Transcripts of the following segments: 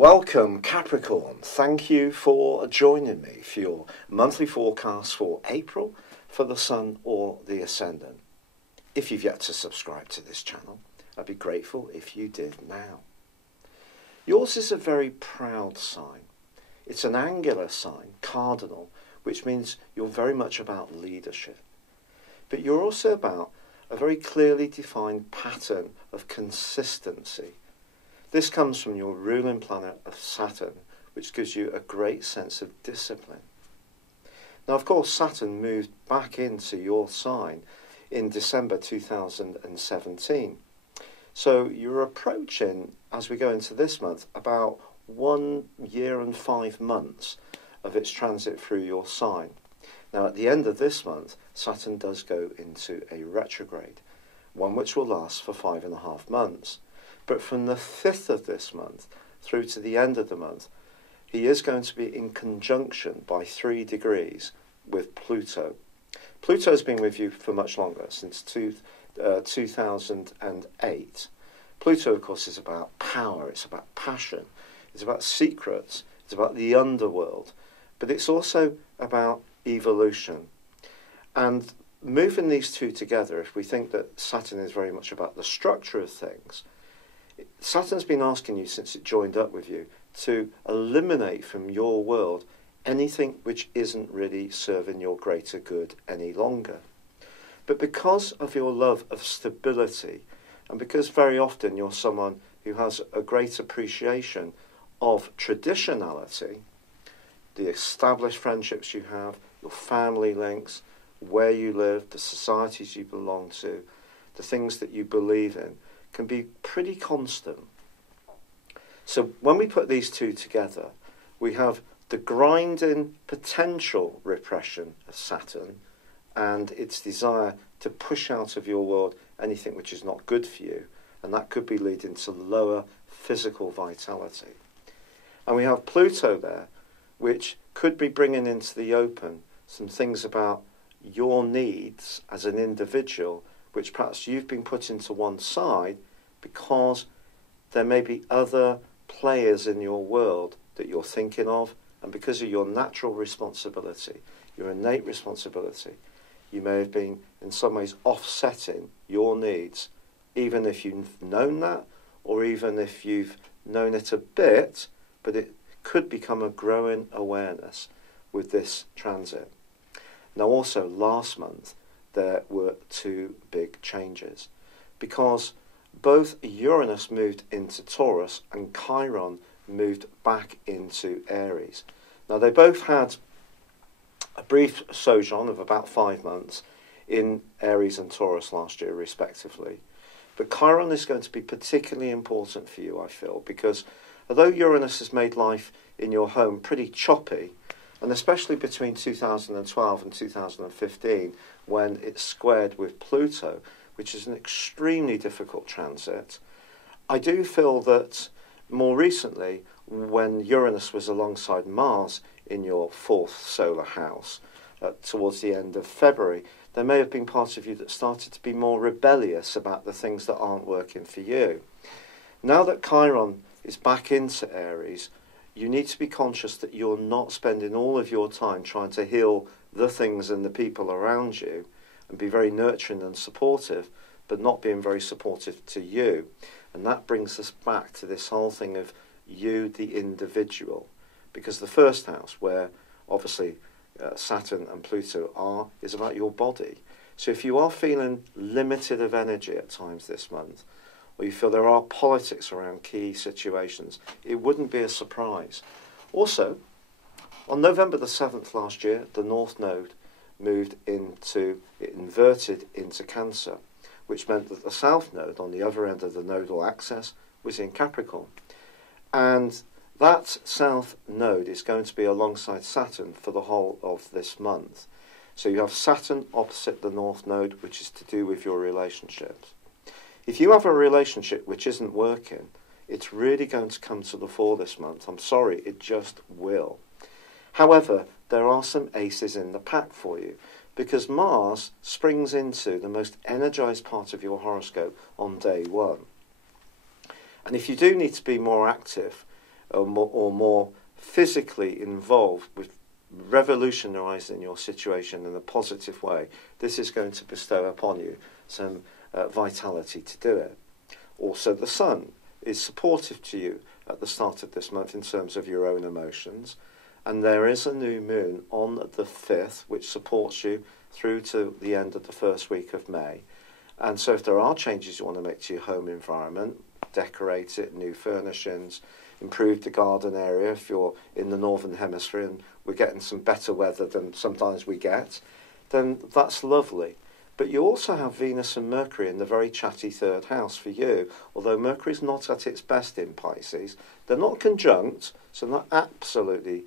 Welcome Capricorn, thank you for joining me for your monthly forecast for April for the Sun or the Ascendant. If you've yet to subscribe to this channel, I'd be grateful if you did now. Yours is a very proud sign. It's an angular sign, cardinal, which means you're very much about leadership. But you're also about a very clearly defined pattern of consistency. This comes from your ruling planet of Saturn, which gives you a great sense of discipline. Now, of course, Saturn moved back into your sign in December 2017. So you're approaching, as we go into this month, about 1 year and 5 months of its transit through your sign. Now, at the end of this month, Saturn does go into a retrograde, one which will last for 5.5 months. But from the 5th of this month through to the end of the month, he is going to be in conjunction by 3 degrees with Pluto. Pluto's been with you for much longer, since 2008. Pluto, of course, is about power, it's about passion, it's about secrets, it's about the underworld, but it's also about evolution. And moving these two together, if we think that Saturn is very much about the structure of things, Saturn's been asking you since it joined up with you to eliminate from your world anything which isn't really serving your greater good any longer. But because of your love of stability, and because very often you're someone who has a great appreciation of traditionality, the established friendships you have, your family links, where you live, the societies you belong to, the things that you believe in, can be pretty constant. So when we put these two together, we have the grinding potential repression of Saturn and its desire to push out of your world anything which is not good for you, and that could be leading to lower physical vitality. And we have Pluto there, which could be bringing into the open some things about your needs as an individual, which perhaps you've been put into one side because there may be other players in your world that you're thinking of, and because of your natural responsibility, your innate responsibility, you may have been in some ways offsetting your needs, even if you've known that, or even if you've known it a bit, but it could become a growing awareness with this transit. Now also last month there were 2 big changes, because both Uranus moved into Taurus and Chiron moved back into Aries. Now they both had a brief sojourn of about 5 months in Aries and Taurus last year respectively. But Chiron is going to be particularly important for you, I feel, because although Uranus has made life in your home pretty choppy, and especially between 2012 and 2015 when it squared with Pluto, which is an extremely difficult transit, I do feel that more recently, when Uranus was alongside Mars in your 4th solar house towards the end of February, there may have been parts of you that started to be more rebellious about the things that aren't working for you. Now that Chiron is back into Aries, you need to be conscious that you're not spending all of your time trying to heal the things and the people around you and be very nurturing and supportive, but not being very supportive to you. And that brings us back to this whole thing of you, the individual. Because the 1st house, where obviously Saturn and Pluto are, is about your body. So if you are feeling limited of energy at times this month, or you feel there are politics around key situations, it wouldn't be a surprise. Also, on November the 7th last year, the North Node moved into, it inverted into Cancer, which meant that the South Node on the other end of the nodal axis was in Capricorn. And that South Node is going to be alongside Saturn for the whole of this month. So you have Saturn opposite the North Node, which is to do with your relationships. If you have a relationship which isn't working, it's really going to come to the fore this month. I'm sorry, it just will. However, there are some aces in the pack for you, because Mars springs into the most energized part of your horoscope on day 1. And if you do need to be more active, or more physically involved with revolutionising your situation in a positive way, this is going to bestow upon you some vitality to do it. Also, the sun is supportive to you at the start of this month in terms of your own emotions, and there is a new moon on the 5th which supports you through to the end of the first week of May. And so if there are changes you want to make to your home environment, decorate it, new furnishings, improve the garden area if you're in the northern hemisphere and we're getting some better weather than sometimes we get, then that's lovely. But you also have Venus and Mercury in the very chatty 3rd house for you. Although Mercury's not at its best in Pisces, they're not conjunct, so not absolutely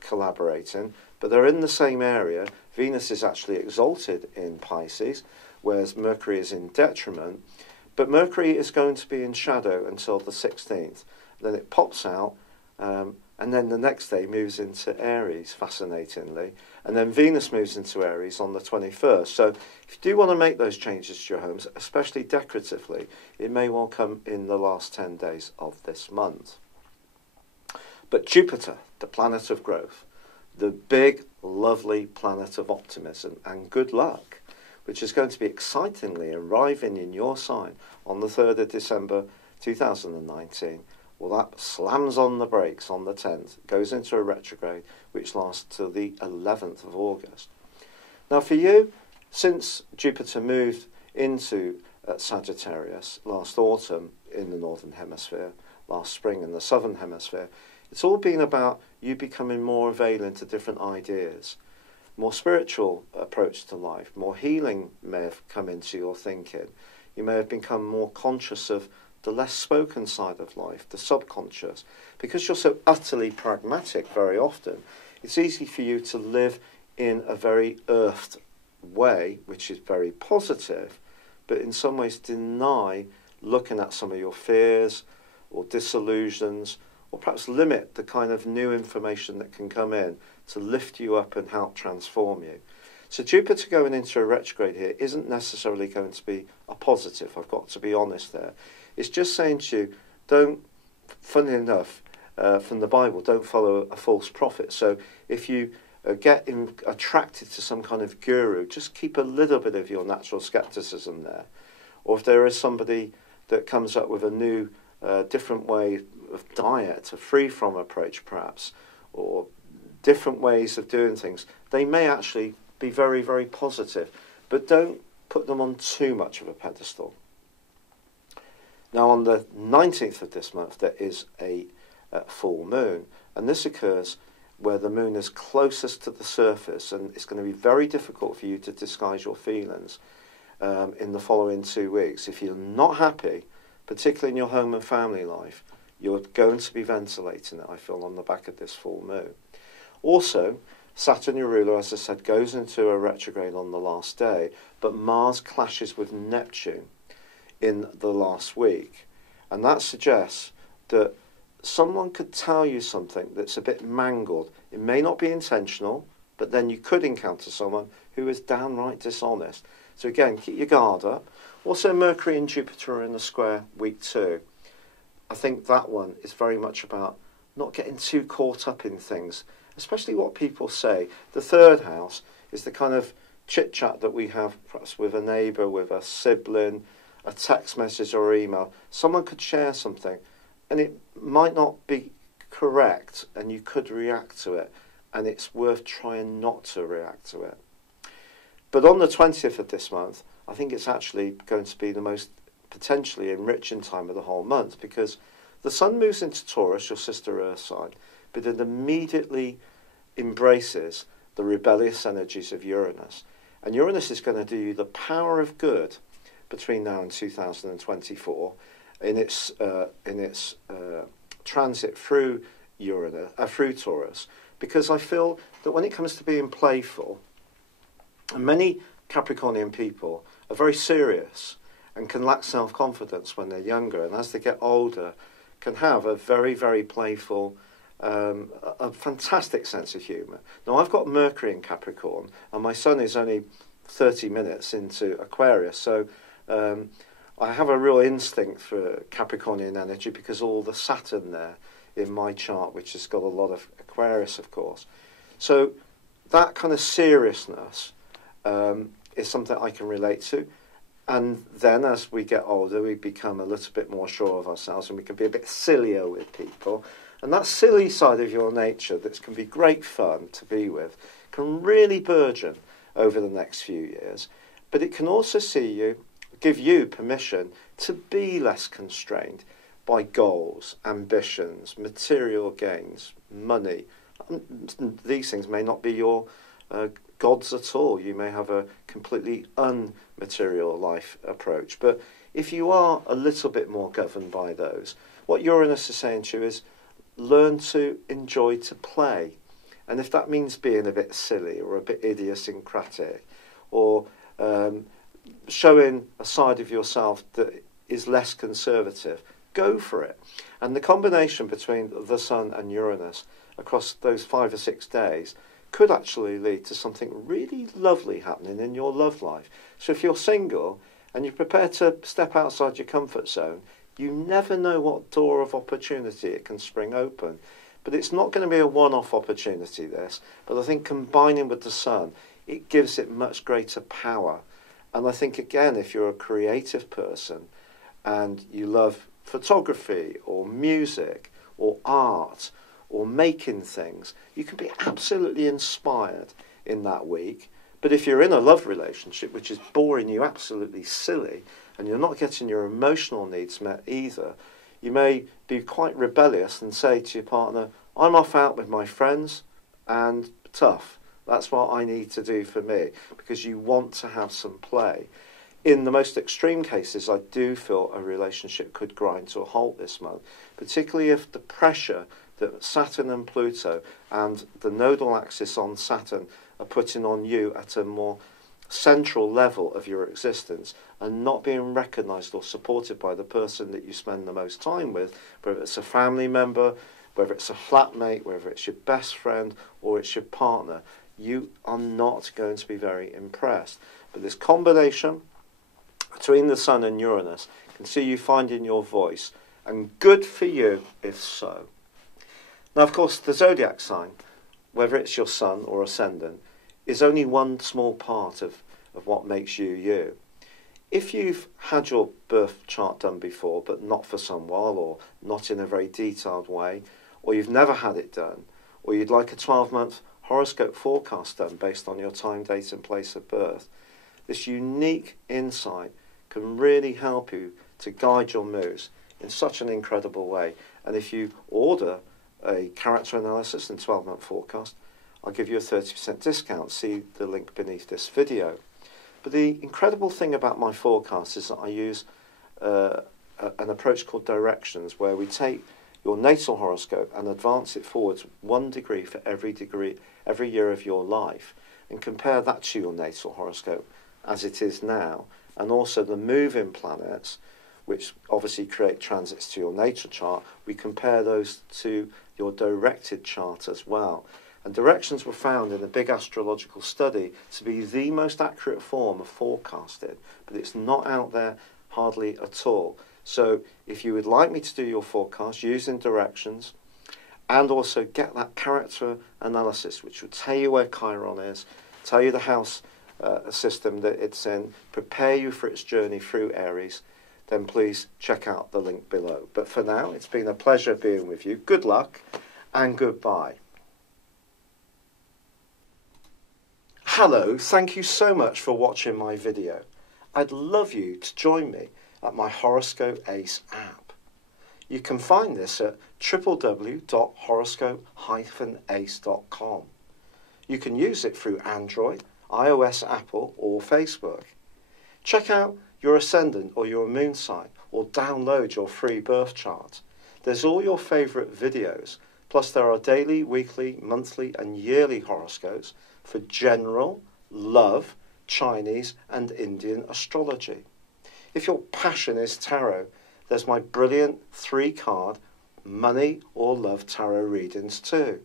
collaborating, but they're in the same area. Venus is actually exalted in Pisces, whereas Mercury is in detriment. But Mercury is going to be in shadow until the 16th. Then it pops out, and then the next day moves into Aries, fascinatingly. And then Venus moves into Aries on the 21st. So if you do want to make those changes to your homes, especially decoratively, it may well come in the last 10 days of this month. But Jupiter, the planet of growth, the big, lovely planet of optimism and good luck, which is going to be excitingly arriving in your sign on the 3rd of December 2019, well, that slams on the brakes on the 10th, goes into a retrograde, which lasts till the 11th of August. Now, for you, since Jupiter moved into Sagittarius last autumn in the Northern Hemisphere, last spring in the Southern Hemisphere, it's all been about you becoming more available to different ideas, more spiritual approach to life, more healing may have come into your thinking. You may have become more conscious of the less spoken side of life, the subconscious. Because you're so utterly pragmatic very often, it's easy for you to live in a very earthed way, which is very positive, but in some ways deny looking at some of your fears or disillusions, or perhaps limit the kind of new information that can come in to lift you up and help transform you. So Jupiter going into a retrograde here isn't necessarily going to be a positive, I've got to be honest there. It's just saying to you, don't, funny enough, from the Bible, don't follow a false prophet. So if you get attracted to some kind of guru, just keep a little bit of your natural skepticism there. Or if there is somebody that comes up with a new, different way of diet, a free-from approach perhaps, or different ways of doing things, they may actually be very, very positive. But don't put them on too much of a pedestal. Now, on the 19th of this month, there is a full moon, and this occurs where the moon is closest to the surface, and it's going to be very difficult for you to disguise your feelings in the following 2 weeks. If you're not happy, particularly in your home and family life, you're going to be ventilating it, I feel, on the back of this full moon. Also, Saturn, your ruler, as I said, goes into a retrograde on the last day, but Mars clashes with Neptune in the last week. And that suggests that someone could tell you something that's a bit mangled. It may not be intentional, but then you could encounter someone who is downright dishonest. So again, keep your guard up. Also, Mercury and Jupiter are in a square week 2. I think that one is very much about not getting too caught up in things, especially what people say. The 3rd house is the kind of chit-chat that we have perhaps with a neighbour, with a sibling, a text message or email. Someone could share something and it might not be correct and you could react to it, and it's worth trying not to react to it. But on the 20th of this month, I think it's actually going to be the most potentially enriching time of the whole month, because the Sun moves into Taurus, your sister Earth sign, but it immediately embraces the rebellious energies of Uranus. And Uranus is going to do you the power of good between now and 2024 in its transit through through Taurus, because I feel that when it comes to being playful, many Capricornian people are very serious and can lack self-confidence when they're younger, and as they get older can have a very, very playful, a fantastic sense of humour. Now, I've got Mercury in Capricorn, and my sun is only 30 minutes into Aquarius, so I have a real instinct for Capricornian energy because all the Saturn there in my chart, which has got a lot of Aquarius, of course. So that kind of seriousness is something I can relate to. And then as we get older, we become a little bit more sure of ourselves, and we can be a bit sillier with people. And that silly side of your nature that can be great fun to be with can really burgeon over the next few years. But it can also give you permission to be less constrained by goals, ambitions, material gains, money. These things may not be your gods at all. You may have a completely unmaterial life approach. But if you are a little bit more governed by those, what Uranus is saying to you is learn to enjoy to play. And if that means being a bit silly or a bit idiosyncratic or showing a side of yourself that is less conservative, go for it. And the combination between the Sun and Uranus across those 5 or 6 days could actually lead to something really lovely happening in your love life. So if you're single and you're prepared to step outside your comfort zone, you never know what door of opportunity it can spring open. But it's not going to be a one-off opportunity, this. But I think combining with the Sun, it gives it much greater power. And I think, again, if you're a creative person and you love photography or music or art or making things, you can be absolutely inspired in that week. But if you're in a love relationship which is boring you absolutely silly and you're not getting your emotional needs met either, you may be quite rebellious and say to your partner, I'm off out with my friends and tough. That's what I need to do for me, because you want to have some play. In the most extreme cases, I do feel a relationship could grind to a halt this month, particularly if the pressure that Saturn and Pluto and the nodal axis on Saturn are putting on you at a more central level of your existence and not being recognised or supported by the person that you spend the most time with, whether it's a family member, whether it's a flatmate, whether it's your best friend or it's your partner. You are not going to be very impressed. But this combination between the Sun and Uranus can see you finding your voice, and good for you if so. Now, of course, the zodiac sign, whether it's your Sun or Ascendant, is only one small part of what makes you you. If you've had your birth chart done before, but not for some while, or not in a very detailed way, or you've never had it done, or you'd like a 12-month horoscope forecast done based on your time, date and place of birth, this unique insight can really help you to guide your moves in such an incredible way. And if you order a character analysis and 12-month forecast, I'll give you a 30% discount. See the link beneath this video. But the incredible thing about my forecast is that I use an approach called directions, where we take your natal horoscope and advance it forwards 1 degree for every year of your life, and compare that to your natal horoscope as it is now, and also the moving planets, which obviously create transits to your natal chart. We compare those to your directed chart as well. And directions were found in a big astrological study to be the most accurate form of forecasting, but it's not out there hardly at all. So if you would like me to do your forecast using directions, and also get that character analysis, which will tell you where Chiron is, tell you the house system that it's in, prepare you for its journey through Aries, then please check out the link below. But for now, it's been a pleasure being with you. Good luck and goodbye. Hello, thank you so much for watching my video. I'd love you to join me at my Horoscope Ace app. You can find this at www.horoscope-ace.com. You can use it through Android, iOS, Apple or Facebook. Check out your ascendant or your moon sign, or download your free birth chart. There's all your favourite videos, plus there are daily, weekly, monthly and yearly horoscopes for general, love, Chinese and Indian astrology. If your passion is tarot, there's my brilliant 3-card money or love tarot readings too.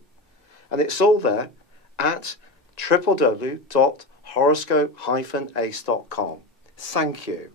And it's all there at www.horoscope-ace.com. Thank you.